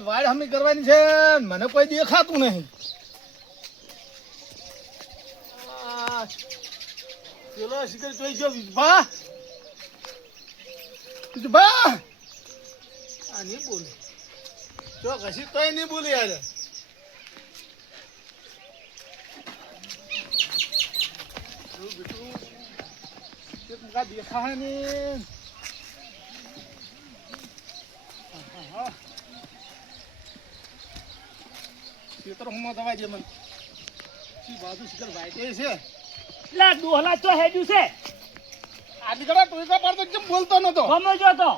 વાડ હમી કરવાની છે મને કોઈ દેખાતું નહીં. પેલો શિખર જોઈ ગયો વિભા આ નહીં બોલે જો ઘસી તોય નહીં બોલે યાર. દેખા ને ખેતરમાં દવા જે મને બાજુ શિખર વાઈટે છે લા દોહલા તો હેડ્યું છે આદિ કડા ટોયકા પાડતો કેમ બોલતો નતો ગમે જો તો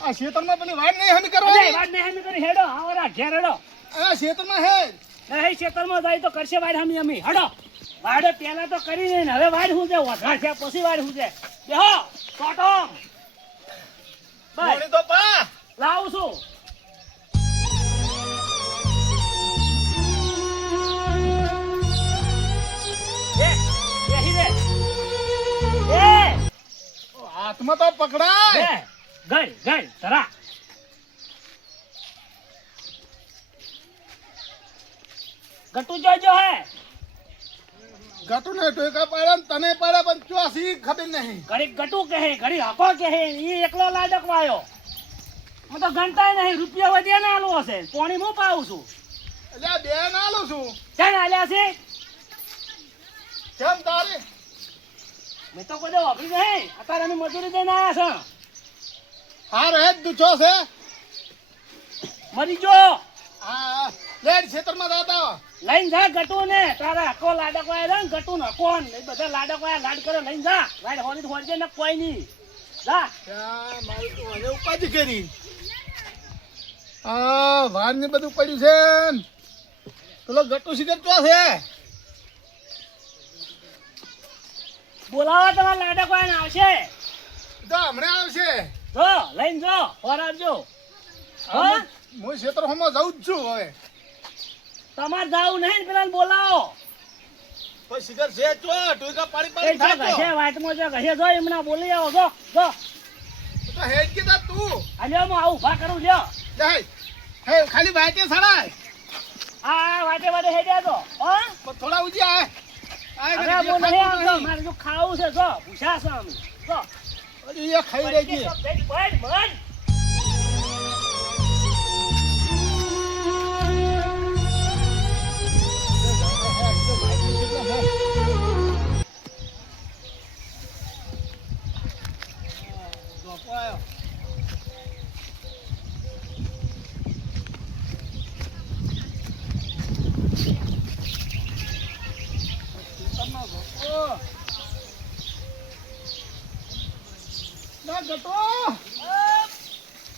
આ ખેતરમાં પેલી વાડ નહીં હમી કરવાની વાડ નહીં હમી કરી હેડો આવરા ઘેર હેડો આ ખેતરમાં હે નહીં ખેતરમાં જાય તો કરશે વાડ હમી હમી હેડો વાડ પેલા તો કરી ને હવે વાડ હું છે વઘાર છે પછી વાડ હું છે બેહો ટોટો બોલી તો પા લાવું છું હાથમાં તો પકડાય ગઈ ગઈ તરા ગટુ જોજો હે ગટુ ને ટોયકા પાડ્યા તને પાડ્યા પણ ચોસી ખબર નહીં ઘડી ગટુ કહે ઘડી હકો કહે ઈ એકલો લાડક વાયો હું તો ગણતાય નહીં રૂપિયા વધ્યા ના આલો હશે પાણી હું પાઉં છું એટલે આ બે ના આલું છું ક્યાં આલ્યા છે કેમ તારે મેં તો કોઈ વાપરી નહીં અત્યારે અમે મજૂરી દઈને આવ્યા છે હા રહે જ દુછો છે મરી જો હા લેડ ખેતરમાં દાદા લઈને જા ગટુ ને તારા હકો લાડક વાય ને ગટુ ને કોણ એ બધા લાડક વાય લાડ કરે લઈને જા લાડ હોરી હોરજે ને કોઈ નહીં જા મારી તો હવે ઉપાધિ કરી વાન ને બધું પડ્યું છે પેલો ગટુ શિખર ચો છે બોલાવો તમારા લાડક વાય ને આવશે તો હમણાં આવશે જો લઈને જો હોરાવજો હા હું ખેતરમાં જાઉં જ છું હવે તમારે જાવું નહીં ને પેલા બોલાવો કોઈ શિખર છે ચો ટોયકા પાડી એ જો ઘસે વાટમાં જો ઘસે જો એમના બોલી આવો જો જો તો હેડ કે તા તું આલ્યો હું આવું ઉભા કરું લ્યો લે હે ખાલી વાટે સડાય આ વાટે વાટે હેડ્યા તો હા પણ થોડા ઉજી આય અરે હું નહીં આવતો મારે જો ખાવું છે જો ભૂસા છે અમે જો અરે એ ખાઈ રહી છે મન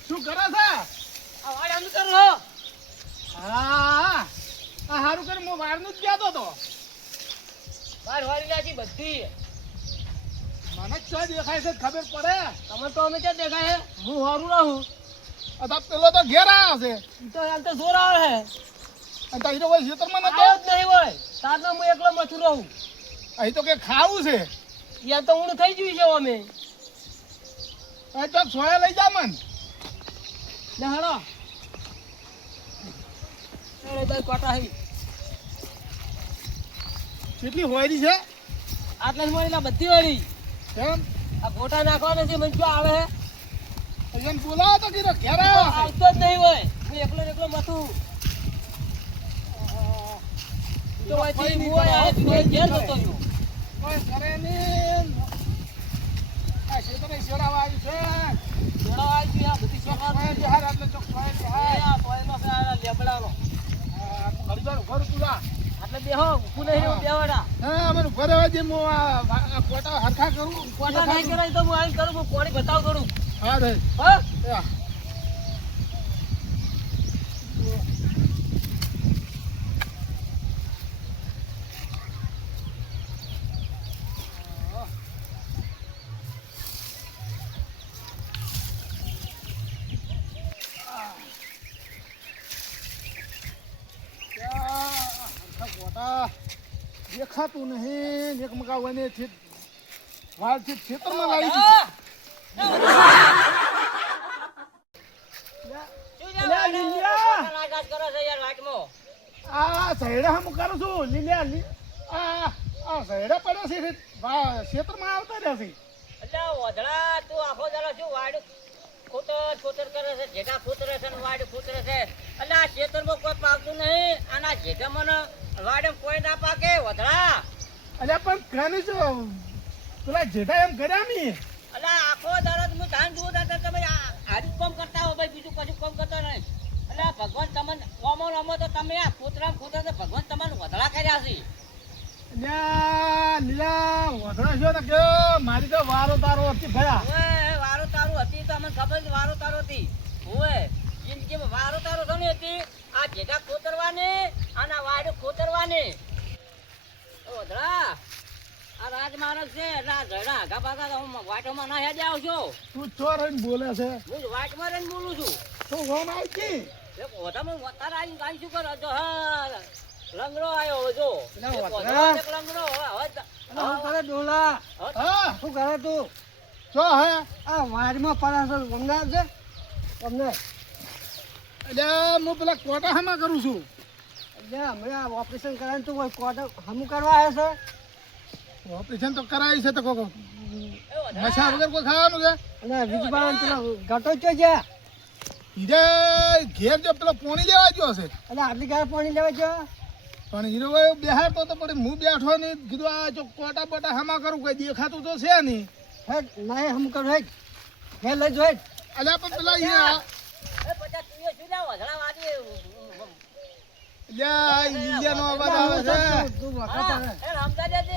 શું કરે છે આ વાડ આમ કરો હા આ હારું કરી હું વારનું જ ગયો તો વાડ વાડી નાખી બધી મને ચો દેખાય છે ખબર પડે તમે તો અમે ક્યાં દેખાય હું હારું રહું અતા પેલો તો ઘેર આવ્યો છે તો હાલ તો જોર આવે હે અને તારી તો ખેતરમાં નતો આવ્યો જ નહીં હોય તાર તો હું એકલો મથું રહું અહીં તો કે ખાવું છે યા તો ઊંડ થઈ ગયું છે અમે અહીં તો સોયા લઈ જા મન લે હાલો એ બે કોટા હી કેટલી હોયરી છે આટલા જ મળીલા બધી વાળી કેમ આ ગોટા નાખવાના છે મને શું આવે હે અહીંયા બોલાવો તો કીધો ઘેર આવ્યો છે આવતો જ નહીં હોય હું એકલો ને એકલો મથું તો વાંચી હું આ ઘેર જતો રહ્યો કોઈ કરે નહીં આ ખેતરે શેરાવા આવ્યું છે જોડા આવી આ બધી સોય સોના બિહાર એટલે ચોક સોય બિહાર આ સોયનો છે આ લેબડાનો ઘર ઘર પૂરા એટલે બેહો ઊભું નહીં રહેવું બેવાડા હા મને ઘરે વાજી હું આ કોટા હરખા કરું કોટા નહીં કરાય તો હું આઈ કરું હું કોણી બતાવ કરું હા રે હા દેખાતું નહીં એક મગાવવાને વાળથી ખેતરમાં લાવી દીધી આ સહેડા હું કરું છું આ સહેડા પડ્યા છે ક્ષેત્રમાં આવતા રહ્યા છે. એટલે ઓધળા તું આખો દાડો શું વાડ ખોતર કરે છે, જેઠા ખોતરે છે ને વાડ ખોતરે છે. એટલે આ ખેતરમાં કોઈ પાકતું નહીં, અને આ જેઠા મને વાડે કોઈ ના પાકે ઓધળા. અલ્યા પણ કાની છો પેલા જેઠા એમ કર્યા નહીં. એટલે આખો દાડો હું ધાન જોઉં તો તમે હારી કામ કરતા હો ભાઈ, બીજું કશું કામ કરતા નહીં. એટલે ભગવાન તમને ઓમો તો તમે આ ખોતરા ભગવાન તમને ઓધળા કર્યા છે. અલ્યા લીલા વધણા છો તો કે મારી તો વારો તારો હતી ભયા. ઓય વારો તારું હતી તો અમને ખબર છે વારો તારો હતી. ઓય જિંદગીમાં વારો તારો ઘણી હતી. આ જેઠા ખોતરવાની અને આ વાડ ખોતરવાની. ઓધળા આ રાજમાર્ગ છે એટલે આ ઝડા આગા પાછા હું વાટોમાં ના હેડે આવશો. તું ચોર રહીને બોલે છે. હું વાટમાં રહીને બોલું છું. તું હોમ આવી કી એક ઓધામાં વતાર આવીને કાંઈ શું કરો છો? હા લંગડો આવ્યો હવે જો. એટલે એક વતાર? ઓધામાં એક લંગડો શું કરે ડોલા? હા શું કરે તું? ચો હે આ વાડમાં પરાસર વંગાર છે તમને. અલ્યા હું પેલા કોટા હામાં કરું છું. એટલે હમણાં ઓપરેશન કરાવીને તું કોઈ કોટ હમું કરવા આવ્યો છે. ઓપરેશન તો કરાવી છે તો કોકો એ ઓધળા. મસા વગર કોઈ ખાવાનું છે. અને વીજબાળા પેલા ઘટો ચો છે. હીરે ઘેર જો પેલો પોણી લેવા ગયો છે. એટલે આટલી ગાળ પાણી લેવા છે. પણ હીરો ભાઈ બેહારતો તો પણ હું બેઠો નહીં. કીધું આ જો કોટા બોટા હામાં કરું કઈ દેખાતું તો છે નહીં. હેડ નહીં હમ કરું હેડ ઘેર લઈ જો હેડ. અલ્યા પણ પેલા હીરા એ પછી તું એ શું જા ઓધળા વાડી. અલ્યા ઇન્ડિયાનો અવાજ આવે છે. તું વખત હા, આવે. એ સમજા દેજે.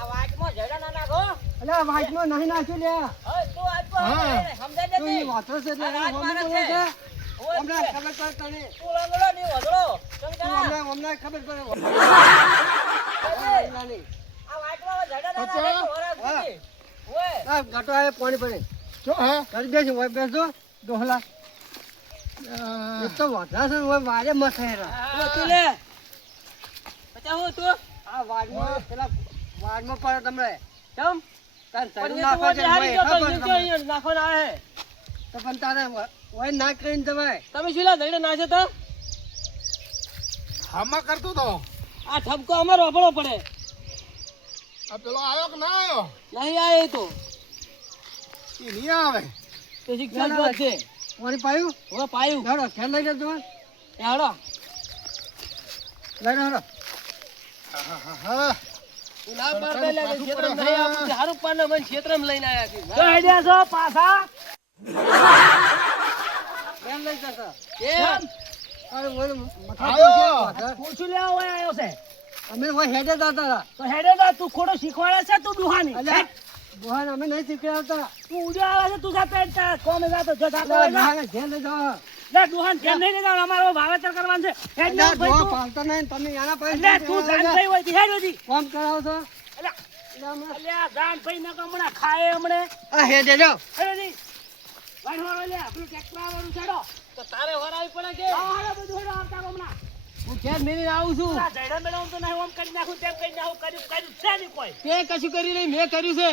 આ વાટમાં ઝડા ના નાખો. એટલે આ વાઇટમાં નહીં નાખ્યું લે. હવે તું આજકો હા. સમજા તું દેજે. એ વાતરો છે એટલે આ રાજ હમું મારે બોલે છે. છે. ઓય હમણાં તું ખબર પડે તને. લંગડો ની ઓધળો. તું સમજા? હમણાં ખબર પડે. એ, આ વાટમાં ઝડા ના નાખે તો વરાળ સુધી. ઓય. આ ઘટો આવે પાણી પડે. જો હે કરી બેસી હોય બેસજો ડોહલા. અ, એક તો વાંધા છે હોય વારે મસ્ત હેરા. ઓ તું લે. પછી હું તું આ વાડમાં પેલા વાડમાં પડે તમને. કેમ? તાર પણ ઝાડુ એ તો નાખવા છે, હારી હોય ગયો તો ખબર ઈ તમને. અહીંયા નાખો ના હે. તો પણ તારે હોય નાક કરીને જવાય. તમે શું લા દઈને નાચો તો? હામાં કરતો તો આ ઠપકો અમારો વાપરવો પડે. આ પેલો આવ્યો કે ના આવ્યો નહીં આવે તો એ નહીં આવે. તો શિક્ષા જ વાત છે. પાણી પાયું હવે પાયું. હેડો ખેર લઈ જજો એ હાલો. લઈ હેડો. હા તું ના પાડતા લે કે ક્ષેત્રમાં નહીં આવું છે. હારું પાડને મને ક્ષેત્રમાં લઈને આયા છે. તો હેડ્યા છો પાછા. ખેર લઈ જશો. કેમ? અરે ઓલો મથા આવ્યો. પર છે, વાંધા. પૂછું લેવા હોય આવ્યો છે. અમે હોય હેડે જતા હતા. તો હેડે તો તું ખોટો શીખવાડે છે તું દુહાની. અલ્યા દોહાન અમે નહીં શીખવાડતા. તું ઉડ્યા આવે છે તું જાતે હેડતા. કોમે જાતો જો જાતો અલ્યા હોય જા. દોહાને ઘેર લઈ જાઓ. લે દુહાન કેમ નહીં લેતા અમારો વાવેતર કરવાનું છે. હેડ ને અલ્યા ભાઈ દોહા તું. પાલતા નહીં તમે એના પાસે એટલે તું જાન ભાઈ હોય તો હેડ વધી. કોમ કરાવો છો. અલ્યા એટલે હમણાં- અલ્યા જાન ભાઈ ન હમણાં ખાય હમણે. આ હેડે જાઓ. અરે નહીં. વાળવાનો લે આપણું ટ્રેક્ટર આવવાનું છેડો. તો તારે વરાવી પડે કે? આવો હાલો બધું હેડો આવતા હમણાં. હું ઘેર મેળીને આવું છું. આ જયડા મેળા તો નહીં ઓમ કરી નાખું તેમ કરી નાખું કર્યું છે નહીં કોઈ. તે કશું કર્યું નહીં, મેં કર્યું છે.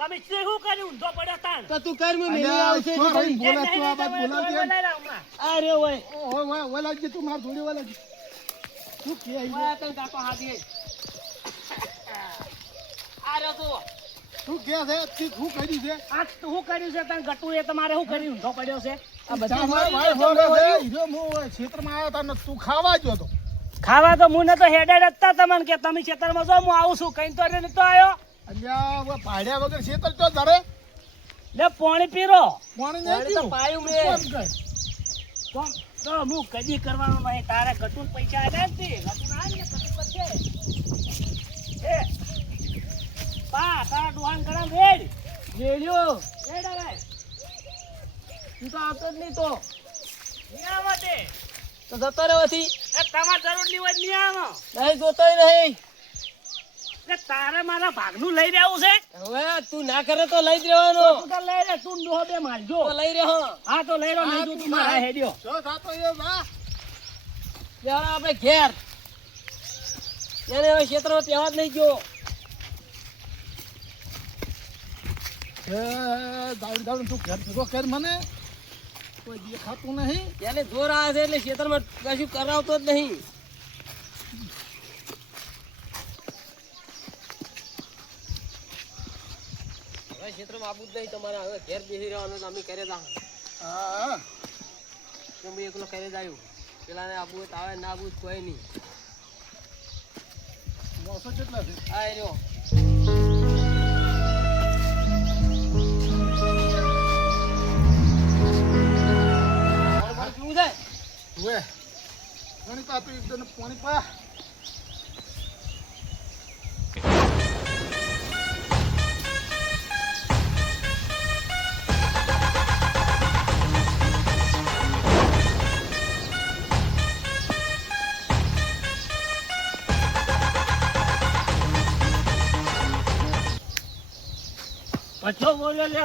તમે શું કર્યું ઊંધો પડ્યો તાણ. તો તું કર, મેં મેળીને અલ્યા, આવું છે. શું ભાઈ એમ બોલા નહીં તું આ વાત નહીં, બોલાવતી તમે એમ? લઈ લો હમણાં. આ રહ્યો હોય. ઓય વલાજી તું માર થોડી વલાજી શું કે આ તને કાપો હાથીએ. આ રહ્યો તું. શું કે છે તી શું કર્યું છે. આ તું શું કર્યું છે તને ગટુ એ તમારે શું કર્યું ઊંધો પડ્યો છે. આ બધું ચામડા વાળ ફોડે છે. હીરો હું ક્ષેત્રમાં આવ્યો તા ને તું ખાવા ગયો તો. ખાવા તો મુને તો હેડે હતા તમને કે તમે ખેતરમાં જો હું આવું છું કઈ તો રે નતો આવ્યો. અલ્યા હવે પાડ્યા વગર ક્ષેત્ર ચો ધરે લે પાણી પીરો. પાણી પાણી નહીં તો પીવું. પાયું મેં. કોમ કર. કોમ તો હું કદી કરવાનું નહીં તારે ગટુ પૈસા આલ્યા જ છે. ગટુ ના આલે ગટુ પર છે. એ પા તારા દુહાન કરા વેડ. મેળ્યો. વેડ આવે. તું તો આવતો જ નહીં તો. નહીં આવો તે. તો જતો રહેવાથી એ તમારે જરૂર ની હોય તો નહીં આવો. નહીં જોતોય નહીં. એટલે તારે મારા ભાગનું લઈ રહેવું છે. હવે તું ના કરે તો લઈ જ રહેવાનો. તું તો લઈ રે તું ડોહો બે મારજો. તો લઈ રહ્યો. હા તો લઈ રો નહીં જો તું મારા હેડ્યો. જો થાતો એ વા. ત્યારે આપણે ઘેર એને હવે ક્ષેત્રમાં પહેવા જ નહીં ગયો. એ દાવડી દાવડી તું ઘર ભેગો કર મને કોઈ દેખાતું નહીં. એને જોર આવે છે એટલે ક્ષેત્રમાં કશું કરાવતો જ નહીં. ખેતરમાં આબુ જ નહીં તમારે હવે ઘેર બેસી રહેવાનું અમે કરે જા હા હું એકલો કરે જ આવ્યું પેલાને આબુ હોય તો આવે ના આબુ કોઈ નહીં મોસો કેટલા છે આ રહ્યો પીવું છે હવે પાણી પા તું એકદમ પાણી પા પછો બોલ્યો લે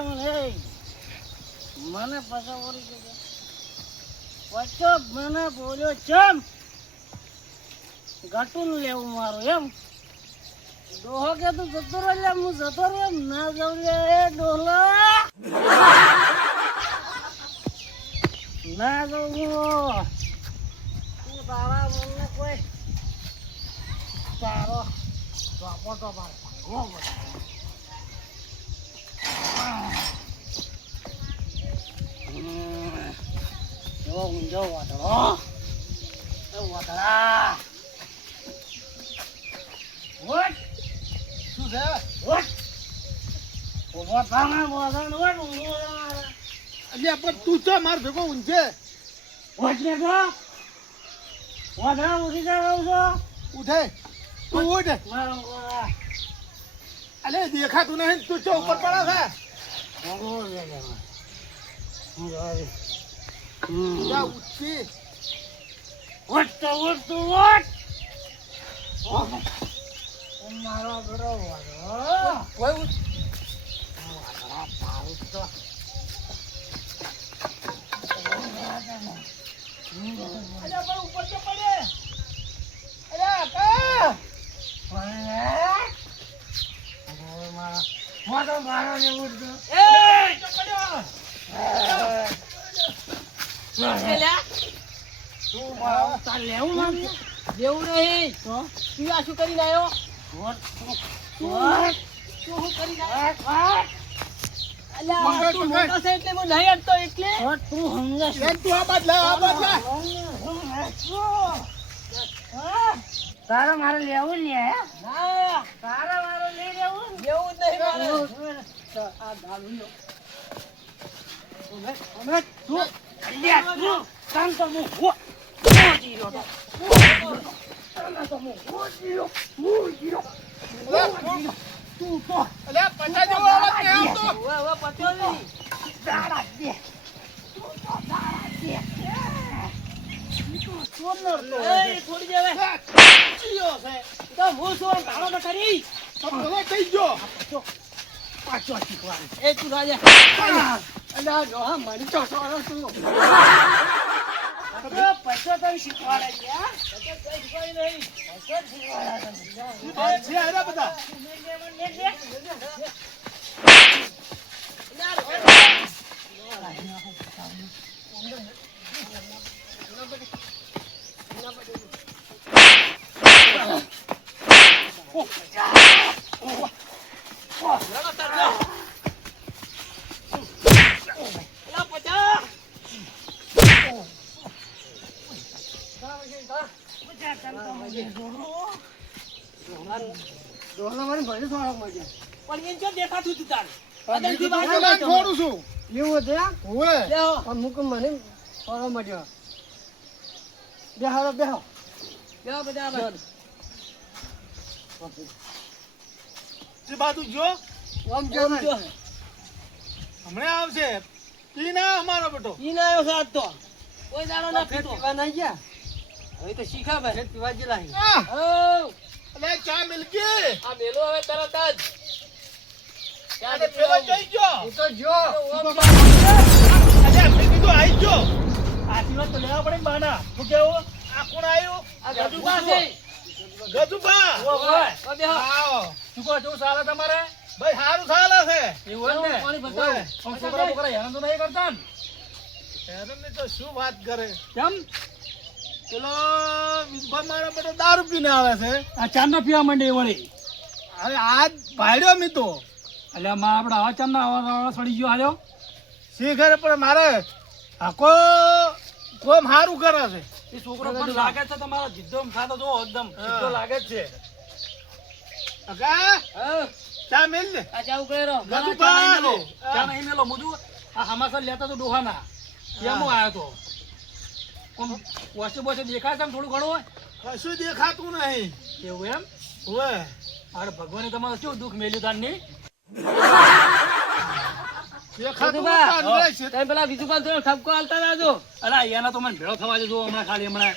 મને પછો બોલી કે પછો મને બોલ્યો ચમ ઘટું લેવું મારું એમ ડોહો કે તું જતો રહે લે હું જતો રહે એમ ના જાઉં લે એ ડોહલો ના જાઉં હું તું તારા બોલને કોઈ તારો બાપો તો મારો જો ઊંઝો વાદળો એ વાદળા વટ શું છે વટ ઉભો થાને વાદળ વટ ઊંઝો અલ્યા પણ તું તો માર ભેગો ઊંઝે વટ ને તો વાદળા ઉઠી જાવ છો ઉઠે તું ઉઠ મારો ગોળા અલે દેખાતું નહીં તું ચો ઉપર પડે છે મોગો લે લે હું જાય જા ઉઠી વટ તો વટ તો વટ મારો ગોળો વાદળો કોઈ ઉઠ વાદળા પાઉસ તો અલ્યા પણ ઉપર તો પડે અલ્યા કા જેવું નહીં તું આ શું કરીને આવ્યો તું શું કરીને આવ્યો અલ્યા તું મોટો છે એટલે હું નહીં હટતો એટલે એમ તું આ બાદ લે આ બાદ લે તારે મારે લેવું લે ના તારે મારે લઈ લેવું જેવું જ નહીં મારે આ ડાલું અલ્યા પચાસ જેવો અવાજ નહીં આવતો હવે પત્યો નહીં એ થોડી જેવે ચીયો છે તો હું શું ગાળો તો ખરી તો ભલે થઈ ગયો પાછો શીખવાનું એ તું રાજા અલ્યા ડોહા મરી તો સોરો તું પૈસો તો શીખવાડે ગયા આ છે અરે બધા પણ એ જો દેખાતું હતું તાર પેલા છોડું છું એવું હતું ઓવે અમુક મને સોરો મળ્યો બેહારો બેહો કેવા બધા જે બાજુ જો ઓમ જો હમણાં આવશે ઈ ના અમારો બેટો ઈ ના આવ્યો છે આજ તો કોઈ દાડો ના ફેર પીતો પીવા નહીં ગયા હવે તો શીખા ભાઈ ફેર પીવા જેલા હી ઓ અલે ચા મિલકી આ મેલો હવે તરત જ અને પેલો જઈ ગયો એ તો જો અલે આપણે કીધું આઈ ગયો આશીર્વાદ તો લેવા પડે ને બાના શું કેવું આ કોણ આવ્યું આ ગજુબા છે ગજુભા ઓ બેહો આવો શું કહો છો ચાલે તમારે ભાઈ સારું ચાલે છે એવું જ ને પાણી બતાવો પણ છોકરા બોકરા હેરાન તો નહીં કરતા ને હેરાનની તો શું વાત કરે કેમ પેલો વિભાગ મારો બેટો દારૂ પીને આવે છે આ ચાંદો પીવા માંડે વળી હવે આજ ભાડ્યો મી તો અલ્યા માં આપણે આવા ચામ ના આવા સડી ગયો હાલ્યો શી ઘરે પણ મારે આખો કોમ સારું કરે છે. એ છોકરો પણ લાગે છે તમારો જીદ્દો ખાતો જો એકદમ સીધો લાગે જ છે. કાકા ચા મેલ ને આ જાવું કર્યો ગદુ ચા નહીં પા મેલો, ચા નહીં મેલો મુજુ આ હમાસર લેતા તો ડોહાના કેમ આવ્યો તો કોમ વોસે બોસે દેખાય છે આમ થોડું ઘણું હોય કશું દેખાતું નહીં. એવું એમ ઓવે અરે ભગવાને તમારે શું દુઃખ મેલ્યું તાર નહીં દેખાતું ગદુભા, નતા, છે. તમે પેલા બીજું કામ થોડો ઠપકો હાલતા જાજો. અલા એના તો મને ભેળો થવા દેજો હમણાં ખાલી હમણાં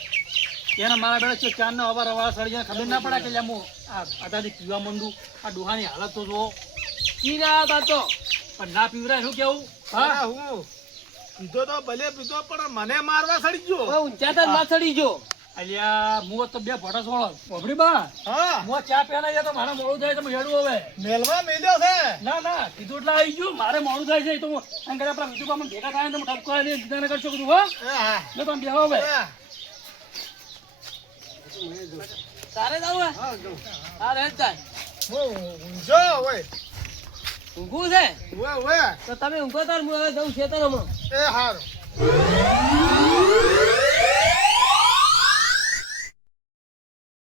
એને મારા બેડા છે ચાર નો અવાર અવાર સડી જાય ખબર ના પડે કે લે હું આ અધાથી પીવા માંડું આ ડોહાની હાલત તો જુઓ કી ના બાતો પણ ના પીવરાય શું કેવું હા હા હું પીધો તો ભલે પીધો પણ મને મારવા સડી ગયો. ઊંચા તો ના ચડી જો. અલ્યા હું તો બે ફોટા છોડો ઓબડી બા હા હું ચા પીવાના ગયા તો મારે મોડું થાય તો હું હેડું હવે મેલવા મેલ્યો છે. ના ના કીધું એટલે આવી ગયું મારે મોડું થાય છે તો હું એમ કરે આપણા બીજું કામ ભેગા થાય ને તો હું ઠપકો લઈને દીદાને કરશો કીધું હો હા જો તમે બેહો હવે હા તારે જાવું હે? હા રે જાય હું ઊંઝો હોય. ઊંઘું છે ઓવે ઓવે તો તમે ઊંઘો તાર હું હવે જઉં ખેતરમાં. એ હારું